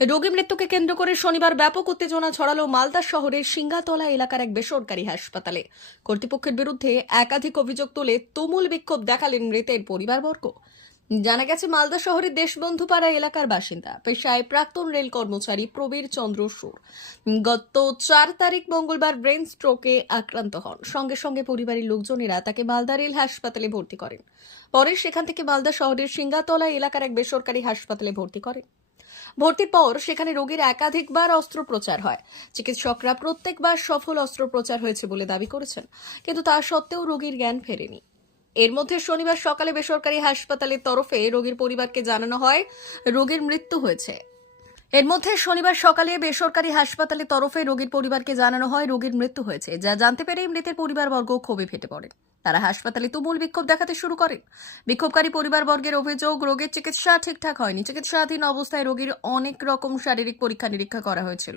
রোগী মৃত্যুকে কেন্দ্র করে শনিবার ব্যাপক উত্তেজনা ছড়ালো মালদা শহরের সিঙ্গাতলা এলাকার এক বেসরকারি হাসপাতালে। কর্তৃপক্ষের বিরুদ্ধে একাধিক অভিযোগ তুলে তুমুল বিক্ষোভ দেখালেন মৃতের পরিবারবর্গ। জানা গেছে, মালদা শহরের দেশবন্ধুপাড়া এলাকার বাসিন্দা, পেশায় প্রাক্তন রেল কর্মচারী প্রবীর চন্দ্র সুর গত 4 তারিখ মঙ্গলবার ব্রেন স্ট্রোকে আক্রান্ত হন। সঙ্গে সঙ্গে পরিবারের লোকজনেরা তাকে মালদা রেল হাসপাতালে ভর্তি করেন। পরে সেখান থেকে মালদা শহরের সিঙ্গাতলা এলাকার এক বেসরকারি হাসপাতালে ভর্তি করেন। ভর্তির পর সেখানে রোগীর একাধিকবার অস্ত্রোপচার হয়। চিকিৎসকরা প্রত্যেকবার সফল অস্ত্রোপচার হয়েছে বলে দাবি করেছেন, কিন্তু তা সত্ত্বেও রোগীর জ্ঞান ফেরেনি। এর মধ্যে শনিবার সকালে বেসরকারি হাসপাতালের তরফে রোগীর পরিবারকে জানানো হয় রোগীর মৃত্যু হয়েছে। যা জানতে পেরে মৃতের পরিবারবর্গ ক্ষোভে ফেটে পড়েন। তারা হাসপাতালে তুমুল বিক্ষোভ দেখাতে শুরু করেন। বিক্ষোভকারী পরিবারবর্গের অভিযোগ, রোগীর চিকিৎসা ঠিকঠাক হয়নি। চিকিৎসাধীন অবস্থায় রোগীর অনেক রকম শারীরিক পরীক্ষা নিরীক্ষা করা হয়েছিল,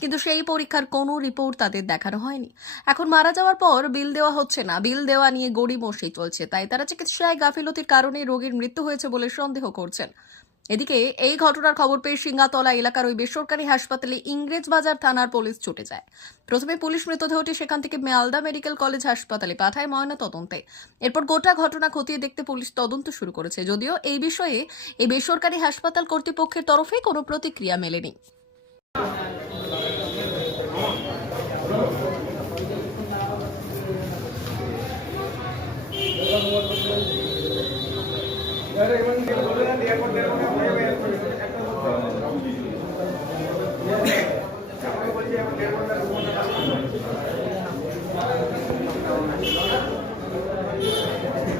কিন্তু সেই পরীক্ষার কোনো রিপোর্ট তাদের দেখানো হয়নি। এখন মারা যাওয়ার পর বিল দেওয়া হচ্ছে না, বিল দেওয়া নিয়ে গড়িমসি চলছে। তাই তারা চিকিৎসায় গাফিলতির কারণে রোগীর মৃত্যু হয়েছে বলে সন্দেহ করছেন। এদিকে এই ঘটনার খবর পেয়ে সিঙ্গাতলা এলাকার ওই বেসরকারি হাসপাতালে ইংরেজবাজার থানার পুলিশ ছুটে যায়। প্রথমে পুলিশ মৃতদেহটি সেখান থেকে মালদা মেডিকেল কলেজ হাসপাতালে পাঠায় ময়না তদন্তে। এরপর গোটা ঘটনা খতিয়ে দেখতে পুলিশ তদন্ত শুরু করেছে, যদিও এই বিষয়ে এই বেসরকারি হাসপাতাল কর্তৃপক্ষের তরফে কোনো প্রতিক্রিয়া মেলেনি।